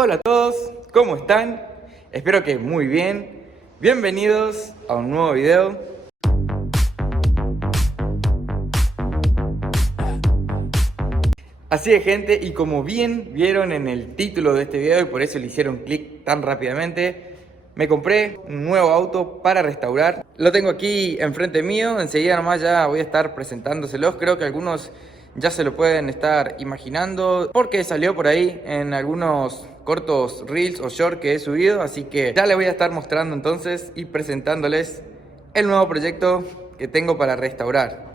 Hola a todos, ¿cómo están? Espero que muy bien. Bienvenidos a un nuevo video. Así de gente, y como bien vieron en el título de este video y por eso le hicieron clic tan rápidamente, me compré un nuevo auto para restaurar. Lo tengo aquí enfrente mío, enseguida nomás ya voy a estar presentándoselos. Creo que algunos ya se lo pueden estar imaginando porque salió por ahí en algunos cortos reels o short que he subido. Así que ya les voy a estar mostrando entonces y presentándoles el nuevo proyecto que tengo para restaurar.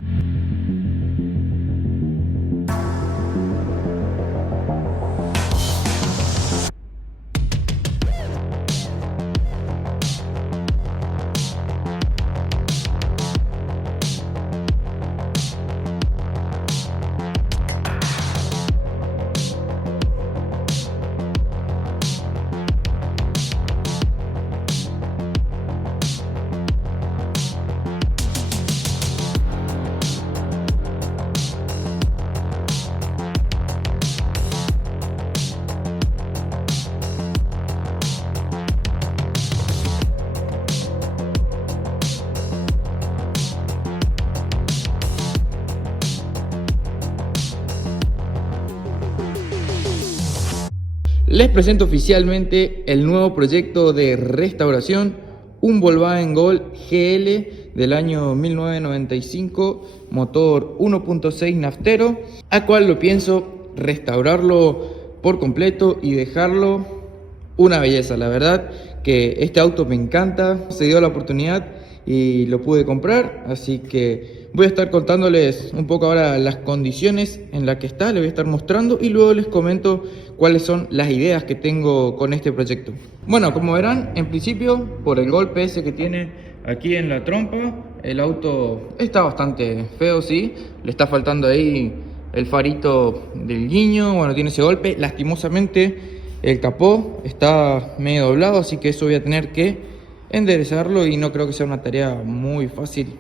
Les presento oficialmente el nuevo proyecto de restauración, un Volkswagen Gol GL del año 1995, motor 1.6 naftero, a cual lo pienso restaurarlo por completo y dejarlo una belleza. La verdad que este auto me encanta, se dio la oportunidad y lo pude comprar, así que voy a estar contándoles un poco ahora las condiciones en las que está, les voy a estar mostrando y luego les comento cuáles son las ideas que tengo con este proyecto. Bueno, como verán, en principio, por el golpe ese que tiene aquí en la trompa, el auto está bastante feo, sí, le está faltando ahí el farito del guiño, bueno, tiene ese golpe, lastimosamente el capó está medio doblado, así que eso voy a tener que enderezarlo y no creo que sea una tarea muy fácil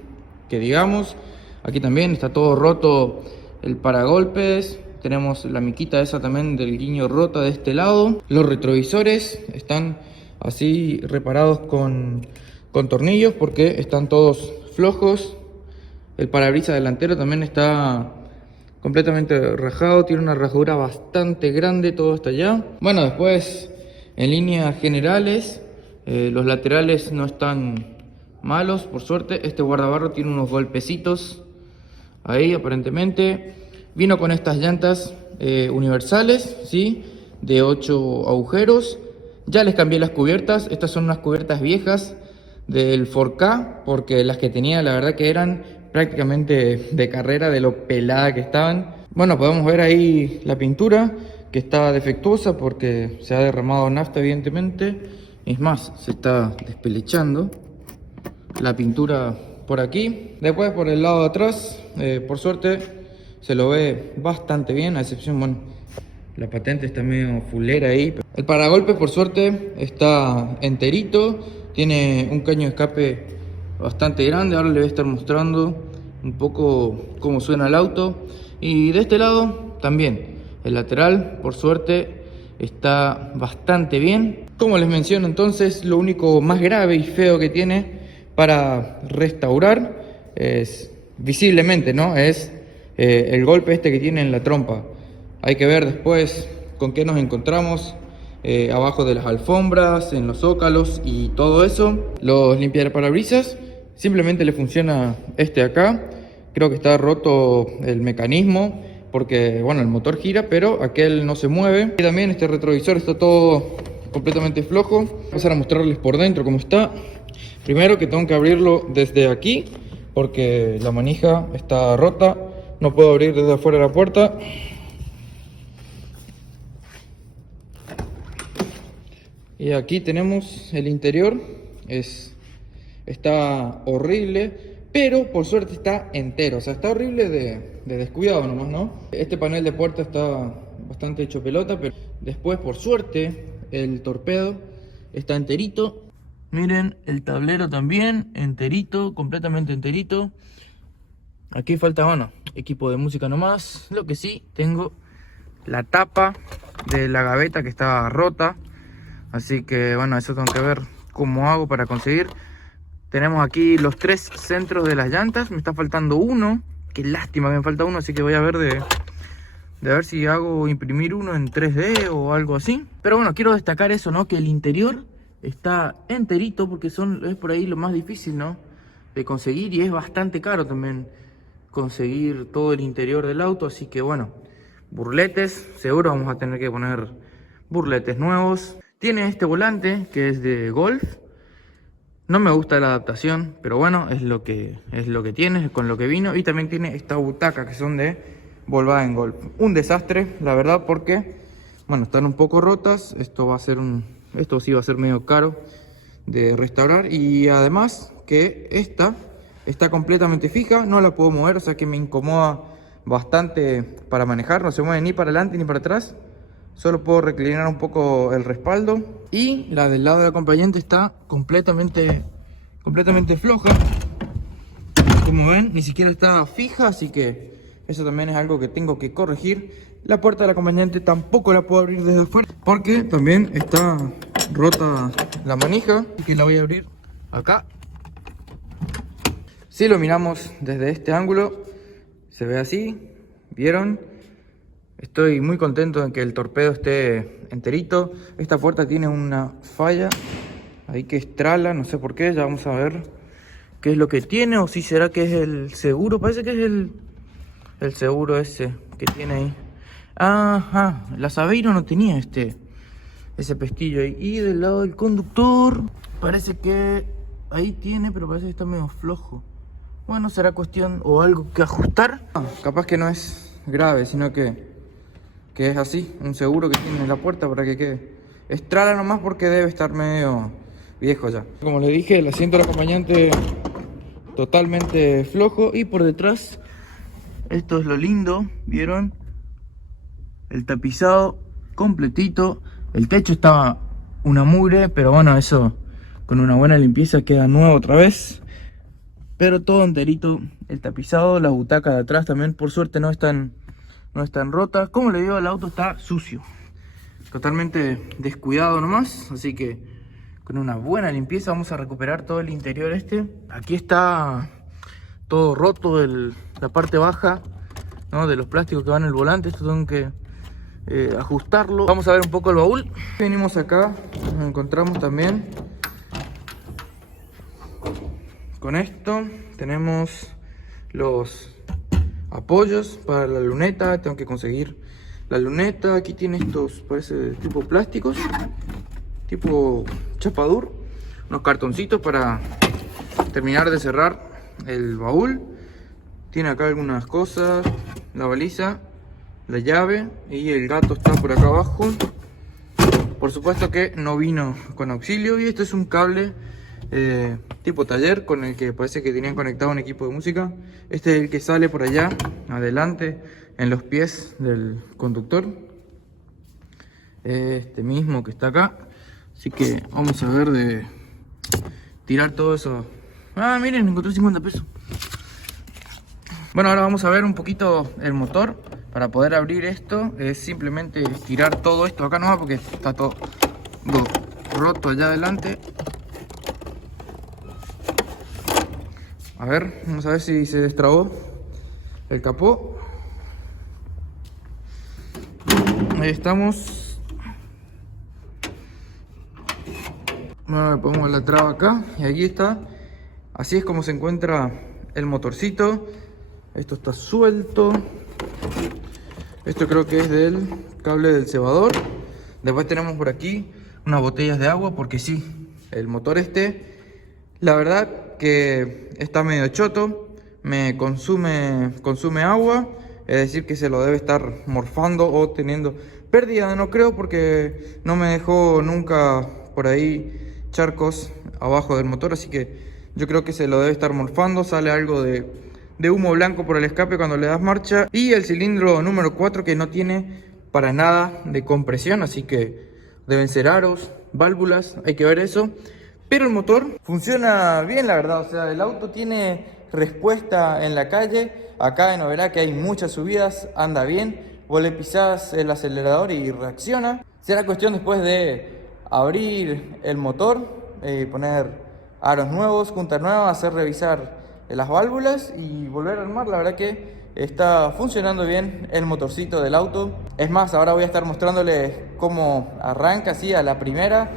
que digamos. Aquí también está todo roto el paragolpes, tenemos la miquita esa también del guiño rota de este lado. Los retrovisores están así reparados con tornillos porque están todos flojos. El parabrisas delantero también está completamente rajado, tiene una rajadura bastante grande todo hasta allá. Bueno, después en líneas generales los laterales no están malos, por suerte. Este guardabarro tiene unos golpecitos ahí aparentemente. Vino con estas llantas universales, ¿sí? De 8 agujeros. Ya les cambié las cubiertas. Estas son unas cubiertas viejas del 4K, porque las que tenía la verdad que eran prácticamente de carrera, de lo pelada que estaban. Bueno, podemos ver ahí la pintura que está defectuosa porque se ha derramado nafta evidentemente. Es más, se está despelechando la pintura por aquí. Después por el lado de atrás, por suerte se lo ve bastante bien, a excepción, bueno, la patente está medio fulera ahí. El paragolpe por suerte está enterito, tiene un caño de escape bastante grande. Ahora le voy a estar mostrando un poco cómo suena el auto. Y de este lado también, el lateral por suerte está bastante bien. Como les menciono entonces, lo único más grave y feo que tiene para restaurar es, visiblemente, ¿no? Es el golpe este que tiene en la trompa. Hay que ver después con qué nos encontramos abajo de las alfombras, en los zócalos y todo eso. Los limpiaparabrisas simplemente le funciona este de acá. Creo que está roto el mecanismo porque, bueno, el motor gira, pero aquel no se mueve. Y también este retrovisor está todo completamente flojo. Voy a pasar a mostrarles por dentro cómo está. Primero que tengo que abrirlo desde aquí porque la manija está rota. No puedo abrir desde afuera la puerta. Y aquí tenemos el interior. Está horrible, pero por suerte está entero. O sea, está horrible de descuidado nomás, ¿no? Este panel de puerta está bastante hecho pelota, pero después, por suerte, el torpedo está enterito. Miren, el tablero también, enterito, completamente enterito. Aquí falta, bueno, equipo de música nomás. Lo que sí, tengo la tapa de la gaveta que está rota. Así que bueno, eso tengo que ver cómo hago para conseguir. Tenemos aquí los 3 centros de las llantas. Me está faltando uno. Qué lástima que me falta uno, así que voy a ver de ver si hago imprimir uno en 3D o algo así. Pero bueno, quiero destacar eso, ¿no? Que el interior está enterito, porque es por ahí lo más difícil, ¿no? De conseguir, y es bastante caro también conseguir todo el interior del auto. Así que bueno, burletes, seguro vamos a tener que poner burletes nuevos. Tiene este volante que es de Golf. No me gusta la adaptación, pero bueno, es lo que tiene, con lo que vino. Y también tiene esta butaca que son de Volkswagen Golf. Un desastre, la verdad, porque bueno, están un poco rotas. Esto sí va a ser medio caro de restaurar. Y además que esta está completamente fija, no la puedo mover, o sea que me incomoda bastante para manejar. No se mueve ni para adelante ni para atrás. Solo puedo reclinar un poco el respaldo. Y la del lado del acompañante está completamente floja. Como ven, ni siquiera está fija, así que eso también es algo que tengo que corregir. La puerta del acompañante tampoco la puedo abrir desde afuera, porque también está rota la manija. Así que la voy a abrir acá. Si lo miramos desde este ángulo, se ve así. ¿Vieron? Estoy muy contento de que el torpedo esté enterito. Esta puerta tiene una falla ahí que estrala, no sé por qué. Ya vamos a ver qué es lo que tiene, o si será que es el seguro. Parece que es el seguro ese que tiene ahí. Ajá, la Saveiro no tenía ese pestillo ahí. Y del lado del conductor parece que ahí tiene, pero parece que está medio flojo. Bueno, será cuestión o algo que ajustar. Capaz que no es grave, sino que es así, un seguro que tiene en la puerta para que quede. Estrala nomás porque debe estar medio viejo ya. Como les dije, el asiento del acompañante totalmente flojo. Y por detrás, esto es lo lindo, ¿vieron? El tapizado completito. El techo estaba una mugre, pero bueno, eso con una buena limpieza queda nuevo otra vez. Pero todo enterito, el tapizado, las butacas de atrás también, por suerte no están rotas. Como le digo, el auto está sucio, totalmente descuidado nomás. Así que con una buena limpieza vamos a recuperar todo el interior Aquí está todo roto, la parte baja, ¿no? De los plásticos que van en el volante. Esto tengo que ajustarlo. Vamos a ver un poco el baúl. Venimos acá, nos encontramos también con esto. Tenemos los apoyos para la luneta. Tengo que conseguir la luneta. Aquí tiene estos, parece tipo plásticos, tipo chapadur. Unos cartoncitos para terminar de cerrar el baúl. Tiene acá algunas cosas, la baliza, la llave, y el gato está por acá abajo. Por supuesto que no vino con auxilio. Y esto es un cable tipo taller, con el que parece que tenían conectado un equipo de música. Este es el que sale por allá adelante en los pies del conductor, este mismo que está acá. Así que vamos a ver de tirar todo eso. Ah, miren, encontré 50 pesos. Bueno, ahora vamos a ver un poquito el motor. Para poder abrir esto es simplemente tirar todo esto acá nomás, porque está todo roto allá adelante. A ver, vamos a ver si se destrabó el capó. Ahí estamos. Bueno, le ponemos la traba acá y aquí está. Así es como se encuentra el motorcito. Esto está suelto. Esto creo que es del cable del cebador. Después tenemos por aquí unas botellas de agua, porque sí, el motor la verdad que está medio choto, me consume agua, es decir que se lo debe estar morfando o teniendo pérdida. No creo, porque no me dejó nunca por ahí charcos abajo del motor, así que yo creo que se lo debe estar morfando. Sale algo de humo blanco por el escape cuando le das marcha, y el cilindro número 4 que no tiene para nada de compresión, así que deben ser aros, válvulas, hay que ver eso. Pero el motor funciona bien, la verdad. O sea, el auto tiene respuesta en la calle. Acá en Oberá, que hay muchas subidas, anda bien. vos le pisás el acelerador y reacciona. Será cuestión después de abrir el motor, poner aros nuevos, juntas nuevas, hacer revisar las válvulas y volver a armar. La verdad que está funcionando bien el motorcito del auto. Es más, ahora voy a estar mostrándoles cómo arranca así a la primera.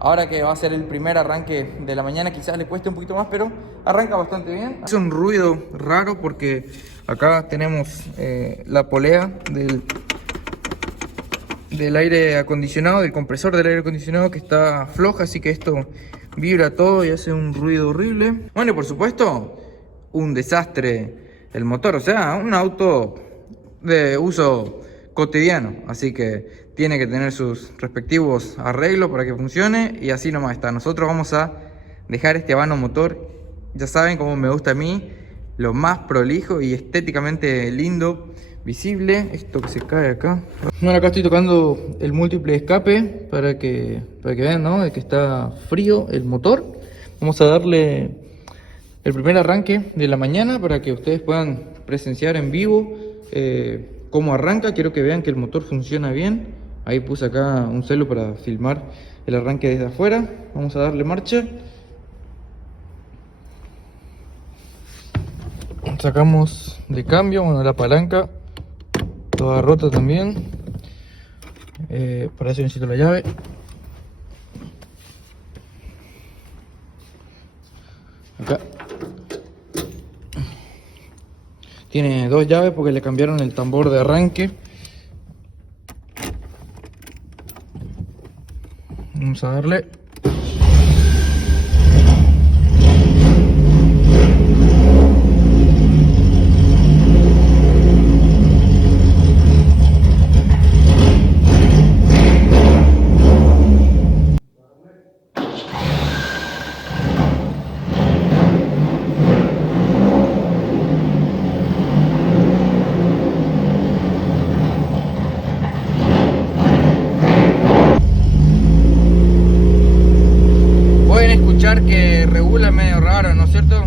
Ahora que va a ser el primer arranque de la mañana, quizás le cueste un poquito más, pero arranca bastante bien. Hace un ruido raro porque acá tenemos la polea del aire acondicionado, del compresor del aire acondicionado, que está floja, así que esto vibra todo y hace un ruido horrible. Bueno, y por supuesto, un desastre el motor, o sea, un auto de uso cotidiano, así que tiene que tener sus respectivos arreglos para que funcione, y así nomás está. Nosotros vamos a dejar este vano motor, ya saben cómo me gusta a mí, lo más prolijo y estéticamente lindo, visible. Esto que se cae acá. Bueno, acá estoy tocando el múltiple escape para que vean, ¿no?, de que está frío el motor. Vamos a darle el primer arranque de la mañana para que ustedes puedan presenciar en vivo cómo arranca. Quiero que vean que el motor funciona bien. Ahí puse acá un celu para filmar el arranque desde afuera. Vamos a darle marcha. Sacamos de cambio, bueno, la palanca toda rota también. Para eso necesito la llave. Acá tiene dos llaves porque le cambiaron el tambor de arranque. Vamos a darle. Que regula medio raro, ¿no es cierto?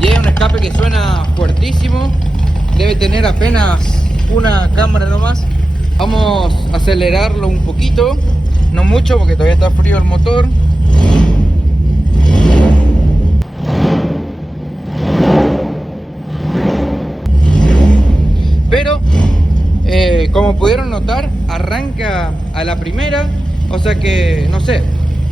Y es un escape que suena fuertísimo, debe tener apenas una cámara nomás. Vamos a acelerarlo un poquito, no mucho porque todavía está frío el motor. Pero como pudieron notar, arranca a la primera, o sea que no sé,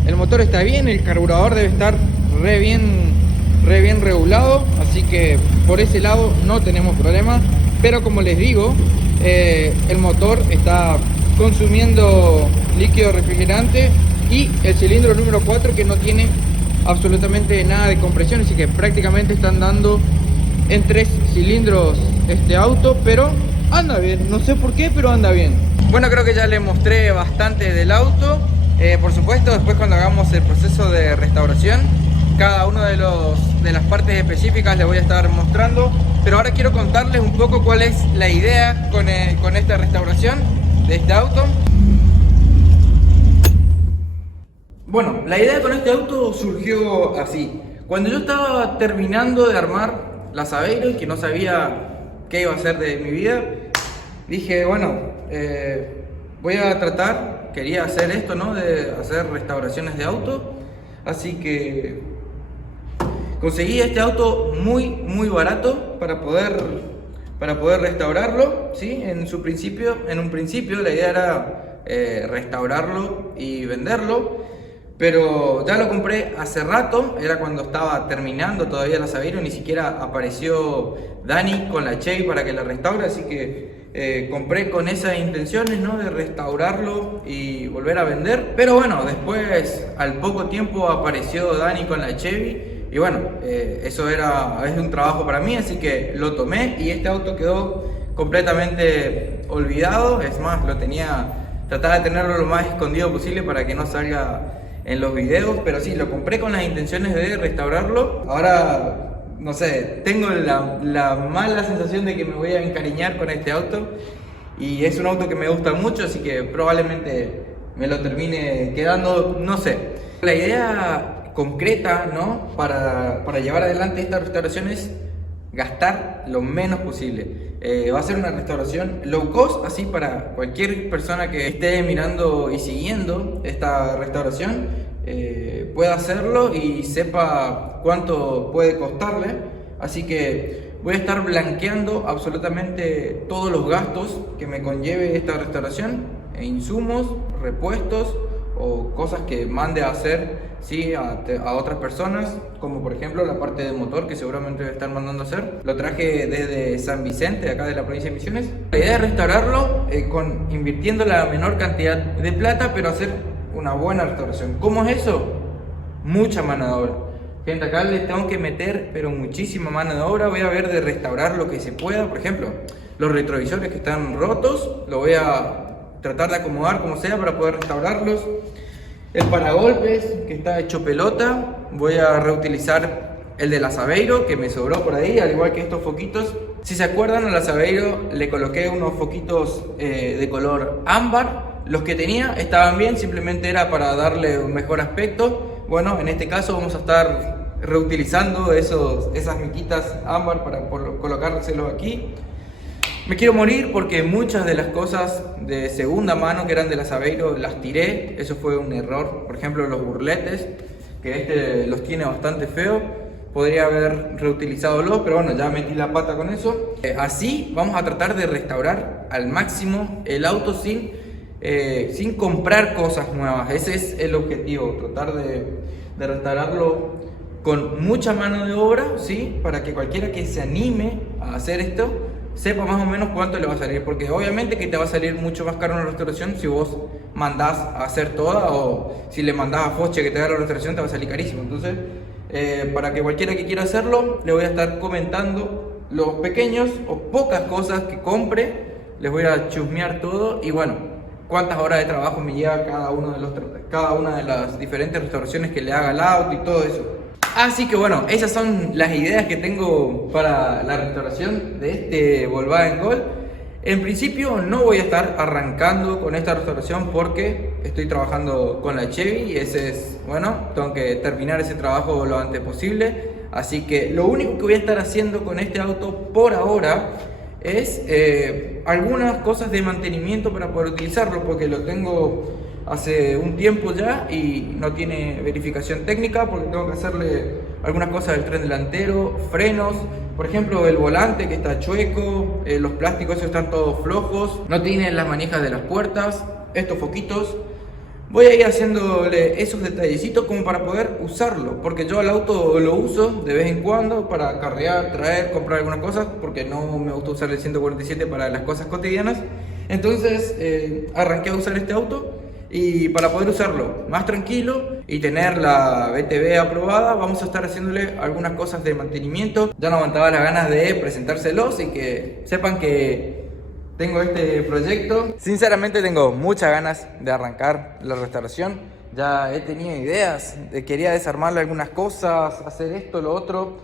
el motor está bien, el carburador debe estar re bien regulado, así que por ese lado no tenemos problema. Pero como les digo, el motor está consumiendo líquido refrigerante y el cilindro número 4 que no tiene absolutamente nada de compresión, así que prácticamente están dando en 3 cilindros este auto, pero anda bien, no sé por qué, pero anda bien. Bueno, creo que ya les mostré bastante del auto. Por supuesto, después cuando hagamos el proceso de restauración, cada uno de las partes específicas les voy a estar mostrando. Pero ahora quiero contarles un poco cuál es la idea con esta restauración de este auto. Bueno, la idea con este auto surgió así. Cuando yo estaba terminando de armar la Saveiro y que no sabía qué iba a hacer de mi vida, dije, bueno, voy a tratar, quería hacer esto, ¿no?, de hacer restauraciones de auto. Así que conseguí este auto muy barato para poder restaurarlo, ¿sí? En un principio la idea era restaurarlo y venderlo. Pero ya lo compré hace rato, era cuando estaba terminando todavía la Saveiro, ni siquiera apareció Dani con la Chevy para que la restaure, así que compré con esas intenciones, ¿no?, de restaurarlo y volver a vender. Pero bueno, después al poco tiempo apareció Dani con la Chevy y bueno, eso es un trabajo para mí, así que lo tomé y este auto quedó completamente olvidado. Es más, trataba de tenerlo lo más escondido posible para que no salga en los videos, pero sí, lo compré con las intenciones de restaurarlo. Ahora, no sé, tengo la mala sensación de que me voy a encariñar con este auto y es un auto que me gusta mucho, así que probablemente me lo termine quedando, no sé. La idea concreta, ¿no? Para llevar adelante esta restauración es gastar lo menos posible. Va a ser una restauración low cost, así para cualquier persona que esté mirando y siguiendo esta restauración pueda hacerlo y sepa cuánto puede costarle. Así que voy a estar blanqueando absolutamente todos los gastos que me conlleve esta restauración, insumos, repuestos o cosas que mande a hacer, ¿sí? a otras personas, como por ejemplo la parte de motor que seguramente están mandando a hacer. Lo traje desde San Vicente, acá de la provincia de Misiones. La idea es restaurarlo invirtiendo la menor cantidad de plata, pero hacer una buena restauración. ¿Cómo es eso? Mucha mano de obra. Gente, acá les tengo que meter pero muchísima mano de obra. Voy a ver de restaurar lo que se pueda. Por ejemplo, los retrovisores que están rotos, lo voy a tratar de acomodar como sea para poder restaurarlos. El paragolpes que está hecho pelota, voy a reutilizar el del Aveiro que me sobró por ahí, al igual que estos foquitos. Si se acuerdan, al Aveiro le coloqué unos foquitos de color ámbar. Los que tenía estaban bien, simplemente era para darle un mejor aspecto. Bueno, en este caso vamos a estar reutilizando esas miquitas ámbar para colocárselos aquí. Me quiero morir porque muchas de las cosas de segunda mano que eran de las Aveiro las tiré. Eso fue un error. Por ejemplo, los burletes, que los tiene bastante feo. Podría haber reutilizado pero bueno, ya metí la pata con eso. Así vamos a tratar de restaurar al máximo el auto sin comprar cosas nuevas. Ese es el objetivo, tratar de restaurarlo con mucha mano de obra, ¿sí? Para que cualquiera que se anime a hacer esto sepa más o menos cuánto le va a salir, porque obviamente que te va a salir mucho más caro una restauración si vos mandás a hacer toda, o si le mandás a Foche que te haga la restauración te va a salir carísimo. Entonces, para que cualquiera que quiera hacerlo, le voy a estar comentando los pequeños o pocas cosas que compre, les voy a chusmear todo y bueno, cuántas horas de trabajo me lleva cada una de las diferentes restauraciones que le haga al auto y todo eso. Así que bueno, esas son las ideas que tengo para la restauración de este Volkswagen Gol. En principio no voy a estar arrancando con esta restauración porque estoy trabajando con la Chevy y tengo que terminar ese trabajo lo antes posible. Así que lo único que voy a estar haciendo con este auto por ahora es algunas cosas de mantenimiento para poder utilizarlo, porque lo tengo hace un tiempo ya y no tiene verificación técnica, porque tengo que hacerle algunas cosas del tren delantero, frenos, por ejemplo el volante que está chueco, los plásticos esos están todos flojos, no tienen las manijas de las puertas, estos foquitos. Voy a ir haciéndole esos detallecitos como para poder usarlo, porque yo al auto lo uso de vez en cuando para carrear, traer, comprar algunas cosas, porque no me gusta usar el 147 para las cosas cotidianas. Entonces arranqué a usar este auto y para poder usarlo más tranquilo y tener la BTV aprobada, vamos a estar haciéndole algunas cosas de mantenimiento. Ya no aguantaba las ganas de presentárselos y que sepan que tengo este proyecto. Sinceramente tengo muchas ganas de arrancar la restauración. Ya he tenido ideas, quería desarmarle algunas cosas, hacer esto, lo otro,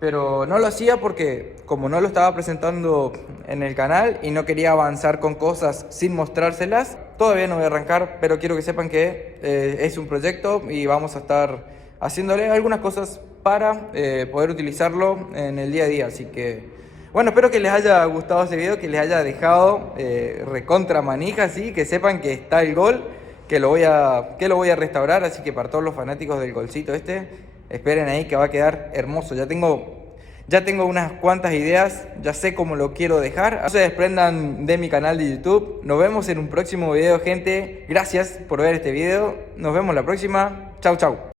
pero no lo hacía porque como no lo estaba presentando en el canal y no quería avanzar con cosas sin mostrárselas, todavía no voy a arrancar, pero quiero que sepan que es un proyecto y vamos a estar haciéndole algunas cosas para poder utilizarlo en el día a día. Así que bueno, espero que les haya gustado este video, que les haya dejado recontra manija, ¿sí? Que sepan que está el Gol, que lo voy a restaurar. Así que para todos los fanáticos del Golcito esperen ahí que va a quedar hermoso. Ya tengo unas cuantas ideas, ya sé cómo lo quiero dejar. No se desprendan de mi canal de YouTube. Nos vemos en un próximo video, gente. Gracias por ver este video. Nos vemos la próxima. Chau, chau.